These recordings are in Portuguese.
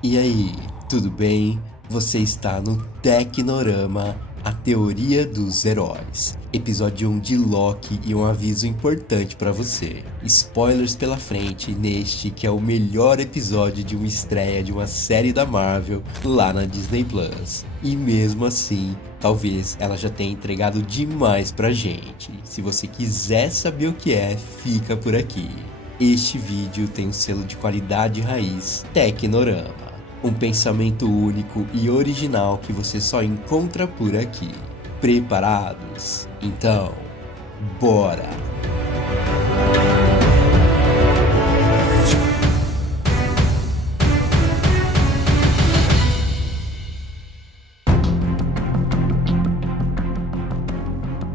E aí, tudo bem? Você está no Tecnorama, a teoria dos heróis. Episódio 1 de Loki e um aviso importante para você. Spoilers pela frente neste que é o melhor episódio de uma estreia de uma série da Marvel lá na Disney Plus. E mesmo assim, talvez ela já tenha entregado demais pra gente. Se você quiser saber o que é, fica por aqui. Este vídeo tem um selo de qualidade raiz Tecnorama. Um pensamento único e original que você só encontra por aqui. Preparados? Então, bora!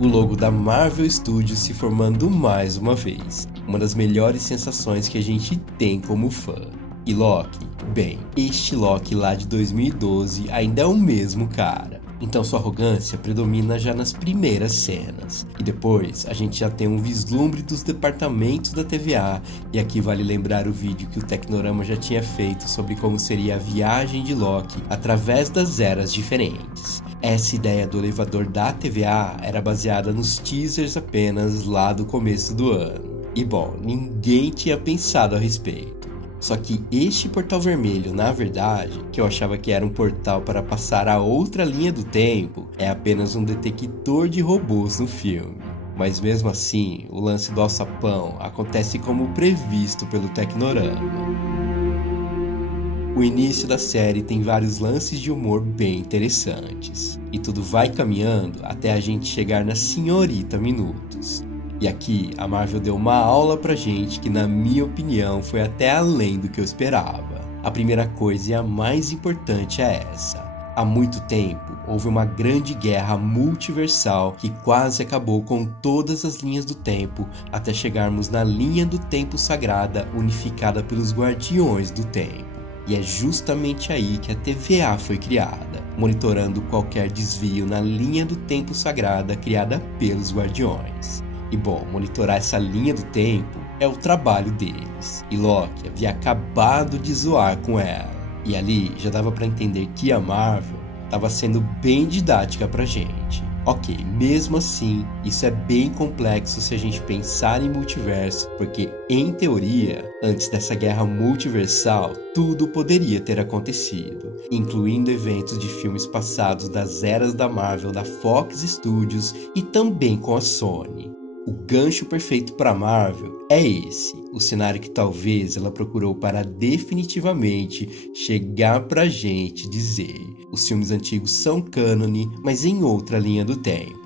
O logo da Marvel Studios se formando mais uma vez. Uma das melhores sensações que a gente tem como fã. E Loki? Bem, este Loki lá de 2012 ainda é o mesmo cara. Então sua arrogância predomina já nas primeiras cenas. E depois a gente já tem um vislumbre dos departamentos da TVA. E aqui vale lembrar o vídeo que o Tecnorama já tinha feito sobre como seria a viagem de Loki através das eras diferentes. Essa ideia do elevador da TVA era baseada nos teasers apenas lá do começo do ano. E bom, ninguém tinha pensado a respeito. Só que este portal vermelho, na verdade, que eu achava que era um portal para passar a outra linha do tempo, é apenas um detector de robôs no filme. Mas mesmo assim, o lance do alçapão acontece como previsto pelo Tecnorama. O início da série tem vários lances de humor bem interessantes. E tudo vai caminhando até a gente chegar na Senhorita Minutos. E aqui a Marvel deu uma aula pra gente que, na minha opinião, foi até além do que eu esperava. A primeira coisa e a mais importante é essa. Há muito tempo, houve uma grande guerra multiversal que quase acabou com todas as linhas do tempo até chegarmos na linha do tempo sagrada unificada pelos Guardiões do Tempo. E é justamente aí que a TVA foi criada, monitorando qualquer desvio na linha do tempo sagrada criada pelos Guardiões. E bom, monitorar essa linha do tempo é o trabalho deles. E Loki havia acabado de zoar com ela. E ali já dava pra entender que a Marvel estava sendo bem didática pra gente. Ok, mesmo assim, isso é bem complexo se a gente pensar em multiverso, porque em teoria, antes dessa guerra multiversal, tudo poderia ter acontecido, incluindo eventos de filmes passados das eras da Marvel, da Fox Studios e também com a Sony. O gancho perfeito para Marvel é esse, o cenário que talvez ela procurou para definitivamente chegar pra gente dizer: os filmes antigos são cânone, mas em outra linha do tempo.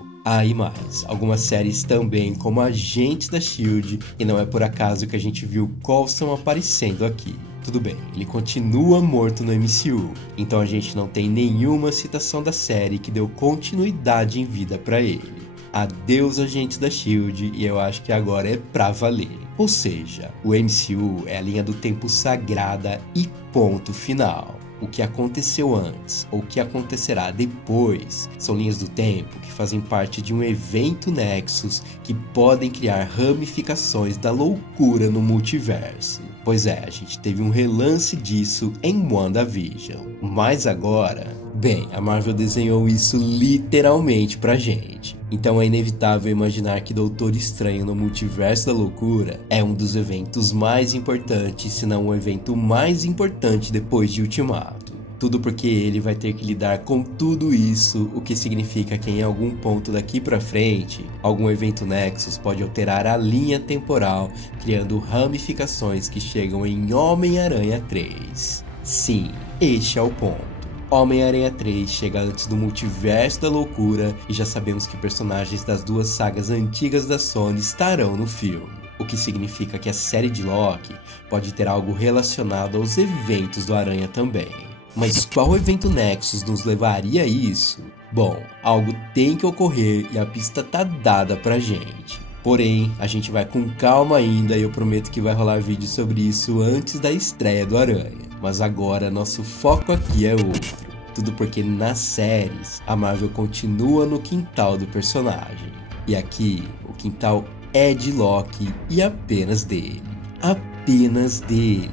E mais, algumas séries também, como Agentes da S.H.I.E.L.D., e não é por acaso que a gente viu Coulson aparecendo aqui. Tudo bem, ele continua morto no MCU, então a gente não tem nenhuma citação da série que deu continuidade em vida para ele. Adeus, Agentes da S.H.I.E.L.D., e eu acho que agora é pra valer. Ou seja, o MCU é a linha do tempo sagrada e ponto final. O que aconteceu antes ou o que acontecerá depois são linhas do tempo que fazem parte de um evento Nexus que podem criar ramificações da loucura no multiverso. Pois é, a gente teve um relance disso em WandaVision. Mas agora, bem, a Marvel desenhou isso literalmente pra gente. Então é inevitável imaginar que Doutor Estranho no Multiverso da Loucura é um dos eventos mais importantes, se não o evento mais importante depois de Ultimato. Tudo porque ele vai ter que lidar com tudo isso, o que significa que em algum ponto daqui pra frente, algum evento Nexus pode alterar a linha temporal, criando ramificações que chegam em Homem-Aranha 3. Sim, este é o ponto. Homem-Aranha 3 chega antes do Multiverso da Loucura e já sabemos que personagens das duas sagas antigas da Sony estarão no filme. O que significa que a série de Loki pode ter algo relacionado aos eventos do Aranha também. Mas qual evento Nexus nos levaria a isso? Bom, algo tem que ocorrer e a pista tá dada pra gente. Porém, a gente vai com calma ainda e eu prometo que vai rolar vídeo sobre isso antes da estreia do Aranha. Mas agora nosso foco aqui é outro. Tudo porque nas séries, a Marvel continua no quintal do personagem. E aqui, o quintal é de Loki e apenas dele. Apenas dele.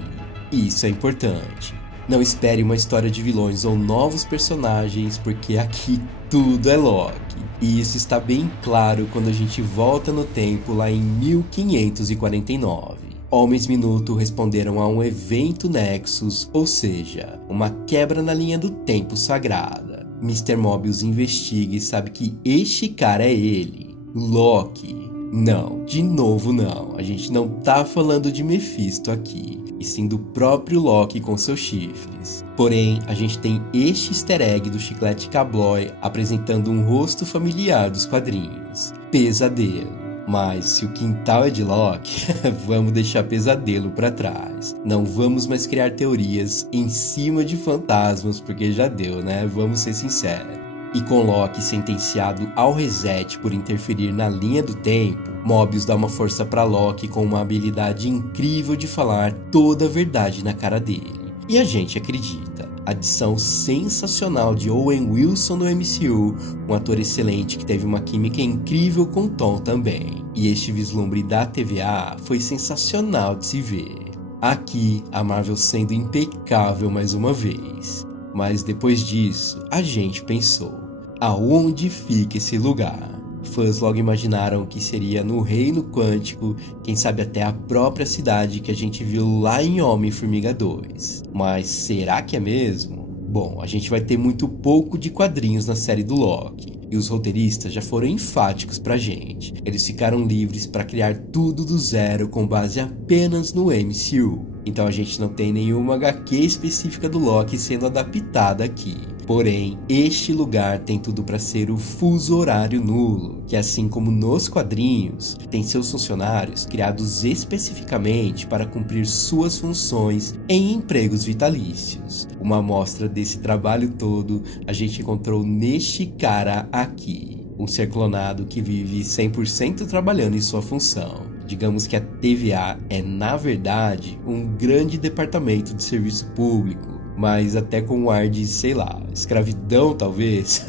Isso é importante. Não espere uma história de vilões ou novos personagens, porque aqui tudo é Loki. E isso está bem claro quando a gente volta no tempo lá em 1549. Homens Minuto responderam a um evento Nexus, ou seja, uma quebra na linha do tempo sagrada. Mr. Mobius investiga e sabe que este cara é ele, Loki. Não, de novo não, a gente não tá falando de Mephisto aqui, e sim do próprio Loki com seus chifres. Porém, a gente tem este easter egg do Chiclete Cabloy apresentando um rosto familiar dos quadrinhos, Pesadelo. Mas se o quintal é de Loki, vamos deixar Pesadelo pra trás. Não vamos mais criar teorias em cima de fantasmas, porque já deu, né? Vamos ser sinceros. E com Loki sentenciado ao reset por interferir na linha do tempo, Mobius dá uma força pra Loki com uma habilidade incrível de falar toda a verdade na cara dele. E a gente acredita. Adição sensacional de Owen Wilson no MCU, um ator excelente que teve uma química incrível com Tom também. E este vislumbre da TVA foi sensacional de se ver. Aqui, a Marvel sendo impecável mais uma vez. Mas depois disso, a gente pensou. Aonde fica esse lugar? Fãs logo imaginaram que seria no Reino Quântico, quem sabe até a própria cidade que a gente viu lá em Homem-Formiga 2. Mas será que é mesmo? Bom, a gente vai ter muito pouco de quadrinhos na série do Loki, e os roteiristas já foram enfáticos pra gente. Eles ficaram livres para criar tudo do zero com base apenas no MCU. Então a gente não tem nenhuma HQ específica do Loki sendo adaptada aqui. Porém, este lugar tem tudo para ser o fuso horário nulo, que assim como nos quadrinhos, tem seus funcionários criados especificamente para cumprir suas funções em empregos vitalícios. Uma amostra desse trabalho todo a gente encontrou neste cara aqui, um ser clonado que vive 100% trabalhando em sua função. Digamos que a TVA é, na verdade, um grande departamento de serviço público, mas até com um ar de, sei lá, escravidão talvez,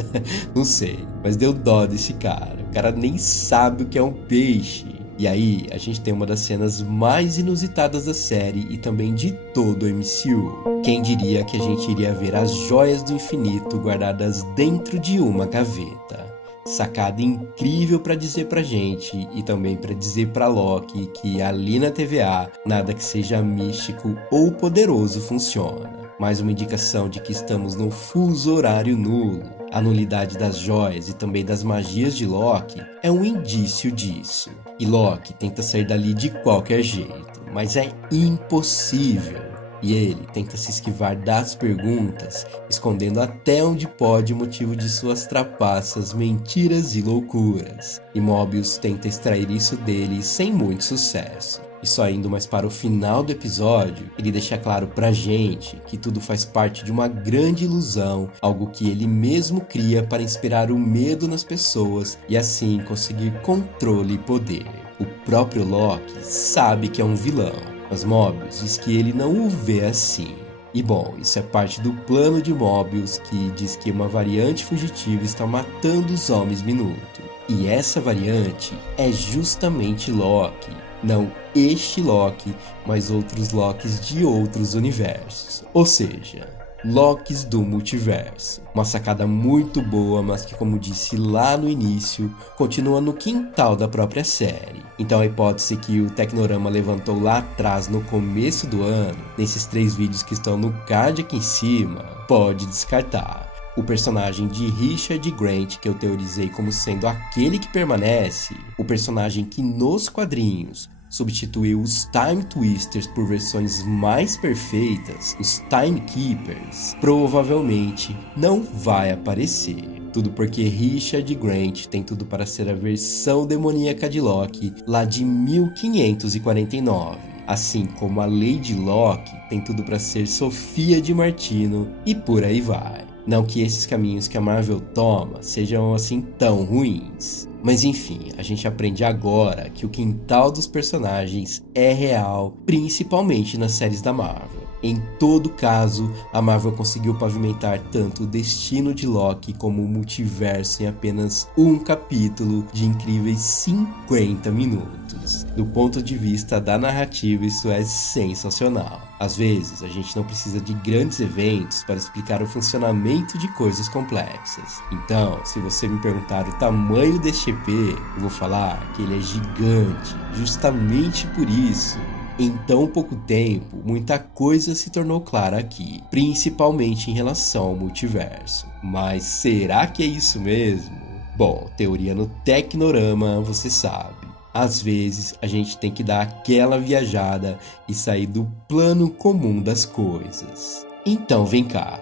não sei, mas deu dó desse cara, o cara nem sabe o que é um peixe. E aí, a gente tem uma das cenas mais inusitadas da série e também de todo o MCU. Quem diria que a gente iria ver as joias do infinito guardadas dentro de uma gaveta? Sacada incrível pra dizer pra gente e também pra dizer pra Loki que ali na TVA nada que seja místico ou poderoso funciona. Mais uma indicação de que estamos no fuso horário nulo. A nulidade das joias e também das magias de Loki é um indício disso. E Loki tenta sair dali de qualquer jeito, mas é impossível. E ele tenta se esquivar das perguntas, escondendo até onde pode o motivo de suas trapaças, mentiras e loucuras. E Mobius tenta extrair isso dele sem muito sucesso. E só indo mais para o final do episódio, ele deixa claro pra gente que tudo faz parte de uma grande ilusão, algo que ele mesmo cria para inspirar o medo nas pessoas e assim conseguir controle e poder. O próprio Loki sabe que é um vilão, mas Mobius diz que ele não o vê assim. E bom, isso é parte do plano de Mobius, que diz que uma variante fugitiva está matando os Homens Minuto. E essa variante é justamente Loki. Não este Loki, mas outros Lokis de outros universos. Ou seja, Lokis do multiverso. Uma sacada muito boa, mas que, como disse lá no início, continua no quintal da própria série. Então a hipótese que o Tecnorama levantou lá atrás no começo do ano, nesses 3 vídeos que estão no card aqui em cima, pode descartar. O personagem de Richard Grant, que eu teorizei como sendo aquele que permanece, o personagem que nos quadrinhos substituiu os Time Twisters por versões mais perfeitas, os Timekeepers, provavelmente não vai aparecer. Tudo porque Richard Grant tem tudo para ser a versão demoníaca de Loki lá de 1549. Assim como a Lady Loki tem tudo para ser Sofia de Martino e por aí vai. Não que esses caminhos que a Marvel toma sejam assim tão ruins. Mas enfim, a gente aprende agora que o quintal dos personagens é real, principalmente nas séries da Marvel. Em todo caso, a Marvel conseguiu pavimentar tanto o destino de Loki como o multiverso em apenas um capítulo de incríveis 50 minutos. Do ponto de vista da narrativa, isso é sensacional. Às vezes, a gente não precisa de grandes eventos para explicar o funcionamento de coisas complexas. Então, se você me perguntar o tamanho deste EP, eu vou falar que ele é gigante, justamente por isso. Em tão pouco tempo, muita coisa se tornou clara aqui, principalmente em relação ao multiverso. Mas será que é isso mesmo? Bom, teoria no Tecnorama, você sabe. Às vezes, a gente tem que dar aquela viajada e sair do plano comum das coisas. Então vem cá.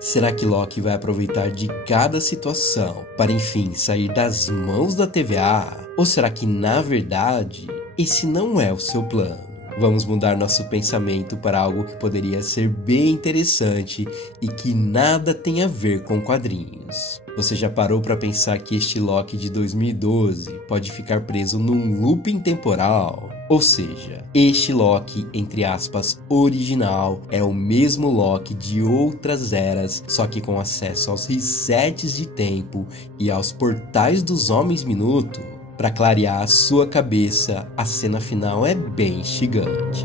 Será que Loki vai aproveitar de cada situação para, enfim, sair das mãos da TVA? Ou será que, na verdade, esse não é o seu plano? Vamos mudar nosso pensamento para algo que poderia ser bem interessante e que nada tem a ver com quadrinhos. Você já parou para pensar que este Loki de 2012 pode ficar preso num looping temporal? Ou seja, este Loki, entre aspas, original, é o mesmo Loki de outras eras, só que com acesso aos resets de tempo e aos portais dos Homens-Minuto? Para clarear a sua cabeça, a cena final é bem instigante.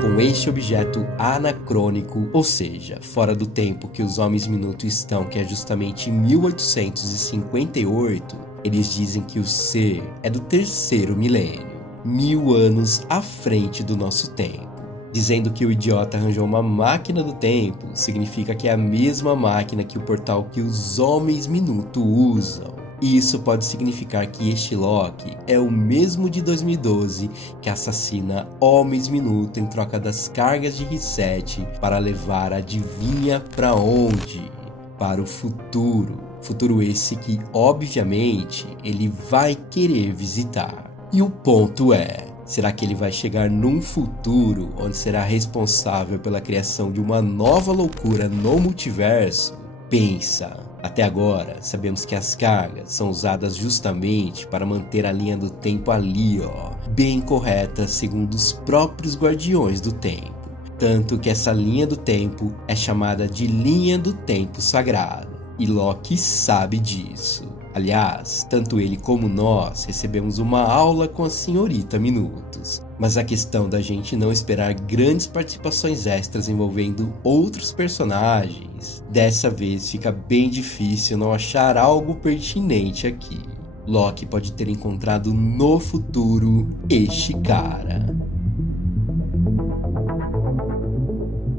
Com este objeto anacrônico, ou seja, fora do tempo que os Homens-Minuto estão, que é justamente 1858, eles dizem que o ser é do terceiro milênio, 1000 anos à frente do nosso tempo. Dizendo que o idiota arranjou uma máquina do tempo, significa que é a mesma máquina que o portal que os Homens-Minuto usam. E isso pode significar que este Loki é o mesmo de 2012 que assassina Homens-Minuto em troca das cargas de reset para levar adivinha pra onde? Para o futuro. Futuro esse que, obviamente, ele vai querer visitar. E o ponto é, será que ele vai chegar num futuro onde será responsável pela criação de uma nova loucura no multiverso? Pensa. Até agora, sabemos que as cargas são usadas justamente para manter a linha do tempo ali, bem correta segundo os próprios Guardiões do Tempo. Tanto que essa linha do tempo é chamada de linha do tempo sagrada. E Loki sabe disso. Aliás, tanto ele como nós recebemos uma aula com a senhorita Minutos. Mas a questão da gente não esperar grandes participações extras envolvendo outros personagens, dessa vez fica bem difícil não achar algo pertinente aqui. Loki pode ter encontrado no futuro este cara.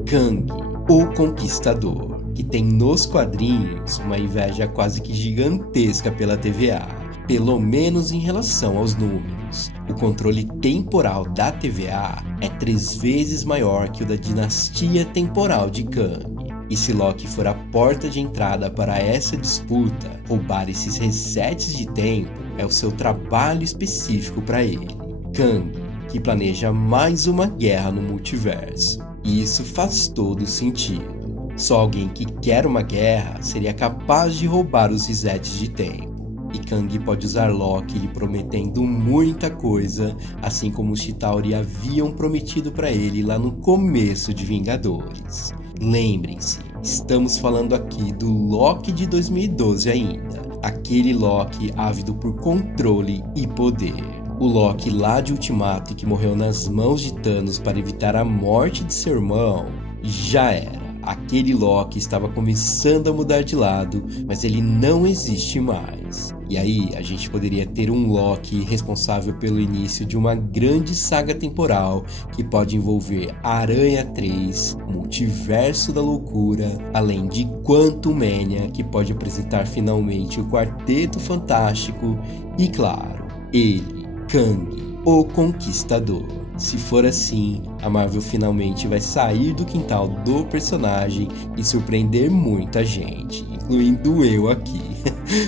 Kang, o Conquistador, que tem nos quadrinhos uma inveja quase que gigantesca pela TVA, pelo menos em relação aos números. O controle temporal da TVA é 3 vezes maior que o da dinastia temporal de Kang. E se Loki for a porta de entrada para essa disputa, roubar esses resets de tempo é o seu trabalho específico para ele. Kang, que planeja mais uma guerra no multiverso. E isso faz todo sentido. Só alguém que quer uma guerra seria capaz de roubar os resets de tempo. E Kang pode usar Loki lhe prometendo muita coisa, assim como os Chitauri haviam prometido para ele lá no começo de Vingadores. Lembrem-se, estamos falando aqui do Loki de 2012 ainda. Aquele Loki ávido por controle e poder. O Loki lá de Ultimato que morreu nas mãos de Thanos para evitar a morte de seu irmão, já era. Aquele Loki estava começando a mudar de lado, mas ele não existe mais. E aí a gente poderia ter um Loki responsável pelo início de uma grande saga temporal que pode envolver Aranha 3, Multiverso da Loucura, além de Quantumania, que pode apresentar finalmente o Quarteto Fantástico e, claro, ele, Kang, o Conquistador. Se for assim, a Marvel finalmente vai sair do quintal do personagem e surpreender muita gente, incluindo eu aqui.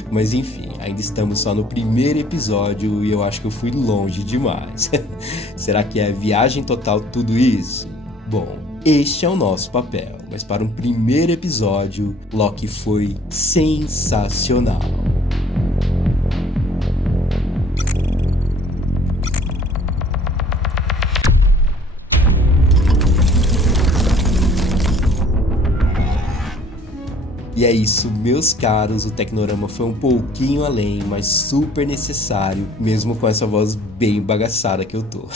Mas enfim, ainda estamos só no primeiro episódio e eu acho que eu fui longe demais. Será que é viagem total tudo isso? Bom, este é o nosso papel, mas para um primeiro episódio, Loki foi sensacional. E é isso, meus caros, o Tecnorama foi um pouquinho além, mas super necessário, mesmo com essa voz bem bagaçada que eu tô.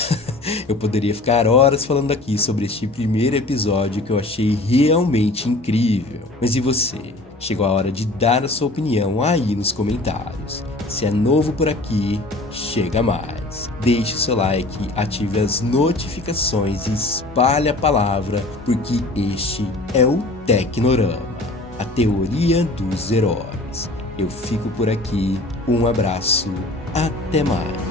Eu poderia ficar horas falando aqui sobre este primeiro episódio que eu achei realmente incrível. Mas e você? Chegou a hora de dar a sua opinião aí nos comentários. Se é novo por aqui, chega mais. Deixe o seu like, ative as notificações e espalhe a palavra, porque este é o Tecnorama, a teoria dos heróis. Eu fico por aqui, um abraço, até mais.